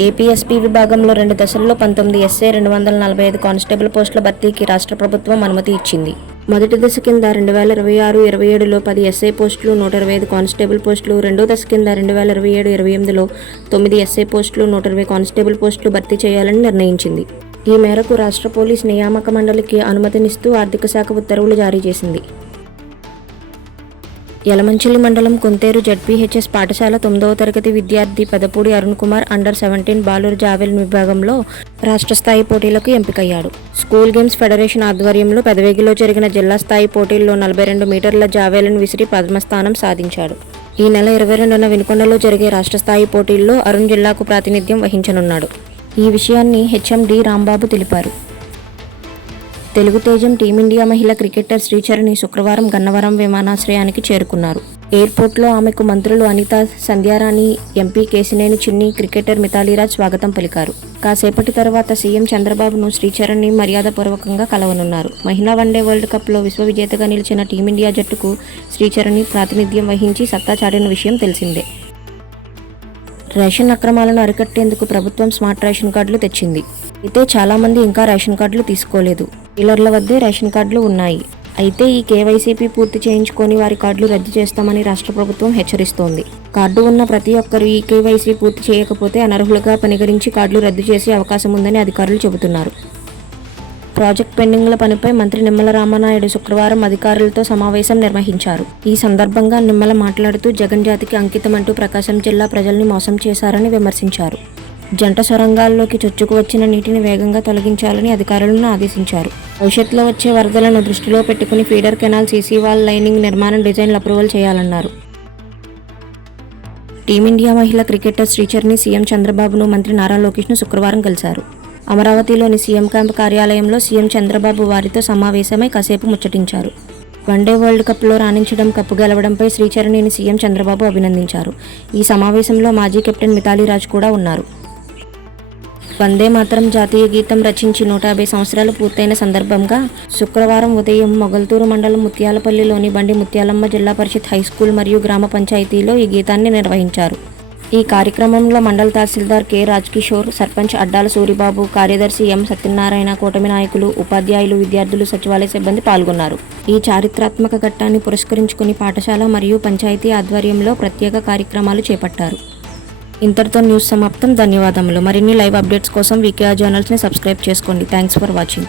APSP విభాగంలో 2 దశల్లో 19 SI 245 constable పోస్టుల భర్తీకి రాష్ట్ర ప్రభుత్వం అనుమతి ఇచ్చింది. మొదటి దశ కింద 2026-27లో 10 ఎస్ఐ పోస్టులు, 125 కానిస్టేబుల్ పోస్టులు, రెండో దశ కింద 2027-28లో 9 ఎస్ఐ పోస్టులు, 120 కానిస్టేబుల్ పోస్టులు భర్తీ చేయాలని నిర్ణయించింది. ఈ మేరకు రాష్ట్ర పోలీస్ నియామక మండలికి అనుమతినిస్తూ ఆర్థిక శాఖ ఉత్తర్వులు జారీ చేసింది. యలమంచిలి మండలం కొంతేరు జడ్పీహెచ్ఎస్ పాఠశాల 9వ తరగతి విద్యార్థి పెదపూడి అరుణ్ కుమార్ అండర్-17 బాలుర జావెలిన్ విభాగంలో రాష్ట్ర స్థాయి పోటీలకు ఎంపికయ్యాడు. స్కూల్ గేమ్స్ ఫెడరేషన్ ఆధ్వర్యంలో పెదవేగిలో జరిగిన జిల్లా స్థాయి పోటీల్లో 42 మీటర్ల జావెలిన్ విసిరి ప్రథమస్థానం సాధించాడు. ఈ నెల 22న వినుకొండలో జరిగే రాష్ట్ర స్థాయి పోటీల్లో అరుణ్ జిల్లాకు ప్రాతినిధ్యం వహించనున్నాడు. ఈ విషయాన్ని హెచ్ఎండి రాంబాబు తెలిపారు. తెలుగు తేజం టీమిండియా మహిళా క్రికెటర్ శ్రీచరణి శుక్రవారం గన్నవరం విమానాశ్రయానికి చేరుకున్నారు. ఎయిర్పోర్ట్లో ఆమెకు మంత్రులు అనిత, సంధ్యారాణి, ఎంపీ కేశినేని చిన్ని, క్రికెటర్ మిథాలీరాజ్ స్వాగతం పలికారు. కాసేపటి తర్వాత సీఎం చంద్రబాబును శ్రీచరణి మర్యాదపూర్వకంగా కలవనున్నారు. మహిళా వన్డే వరల్డ్ కప్లో విశ్వవిజేతగా నిలిచిన టీమిండియా జట్టుకు శ్రీచరణి ప్రాతినిధ్యం వహించి సత్తా చాటిన విషయం తెలిసిందే. రేషన్ అక్రమాలను అరికట్టేందుకు ప్రభుత్వం స్మార్ట్ రేషన్ కార్డులు తెచ్చింది. అయితే చాలామంది ఇంకా రేషన్ కార్డులు తీసుకోలేదు. డీలర్ల వద్దే రేషన్ కార్డులు ఉన్నాయి. అయితే ఈ కేవైసీపీ పూర్తి చేయించుకొని వారి కార్డులు రద్దు చేస్తామని రాష్ట్ర ప్రభుత్వం హెచ్చరిస్తోంది. కార్డు ఉన్న ప్రతి ఒక్కరూ ఈ కేవైసీ పూర్తి చేయకపోతే అనర్హులుగా పరిగణించి కార్డులు రద్దు చేసే అవకాశం ఉందని అధికారులు చెబుతున్నారు. ప్రాజెక్ట్ పెండింగ్ల పనిపై మంత్రి నిమ్మల రామానాయుడు శుక్రవారం అధికారులతో సమావేశం నిర్వహించారు. ఈ సందర్భంగా నిమ్మల మాట్లాడుతూ జగన్ జాతికి అంకితమంటూ ప్రకాశం జిల్లా ప్రజల్ని మోసం చేశారని విమర్శించారు. జంట సొరంగాల్లోకి చొచ్చుకు వచ్చిన నీటిని వేగంగా తొలగించాలని అధికారులను ఆదేశించారు. భవిష్యత్తులో వచ్చే వరదలను దృష్టిలో పెట్టుకుని feeder canal, CC wall lining నిర్మాణం డిజైన్లు అప్రూవల్ చేయాలన్నారు. టీమిండియా మహిళా క్రికెటర్ శ్రీచరణి సీఎం చంద్రబాబును, మంత్రి నారా లోకేష్ను శుక్రవారం కలిశారు. అమరావతిలోని సీఎం క్యాంప్ కార్యాలయంలో సీఎం చంద్రబాబు వారితో సమావేశమై కాసేపు ముచ్చటించారు. వన్డే వరల్డ్ కప్లో రాణించడం, కప్పు గెలవడంపై శ్రీచరణిని సీఎం చంద్రబాబు అభినందించారు. ఈ సమావేశంలో మాజీ కెప్టెన్ మిథాలీరాజ్ కూడా ఉన్నారు. వందే మాతరం జాతీయ గీతం రచించి 150 సంవత్సరాలు పూర్తయిన సందర్భంగా శుక్రవారం ఉదయం మొగల్తూరు మండలం ముత్యాలపల్లిలోని బండి ముత్యాలమ్మ జిల్లా పరిషత్ హైస్కూల్ మరియు గ్రామ పంచాయతీలో ఈ గీతాన్ని నిర్వహించారు. ఈ కార్యక్రమంలో మండల తహసీల్దార్ కె రాజ్కిషోర్, సర్పంచ్ అడ్డాల సూరిబాబు, కార్యదర్శి ఎం సత్యనారాయణ, కూటమి నాయకులు, ఉపాధ్యాయులు, విద్యార్థులు, సచివాలయ సిబ్బంది పాల్గొన్నారు. ఈ చారిత్రాత్మక ఘట్టాన్ని పురస్కరించుకుని పాఠశాల మరియు పంచాయతీ ఆధ్వర్యంలో ప్రత్యేక కార్యక్రమాలు చేపట్టారు. ఇంతటితో న్యూస్ సమాప్తం. ధన్యవాదములు. మరిన్ని లైవ్ అప్డేట్స్ కోసం వీకేఆర్ ఛానల్స్ని సబ్స్క్రైబ్ చేసుకోండి. Thanks for watching.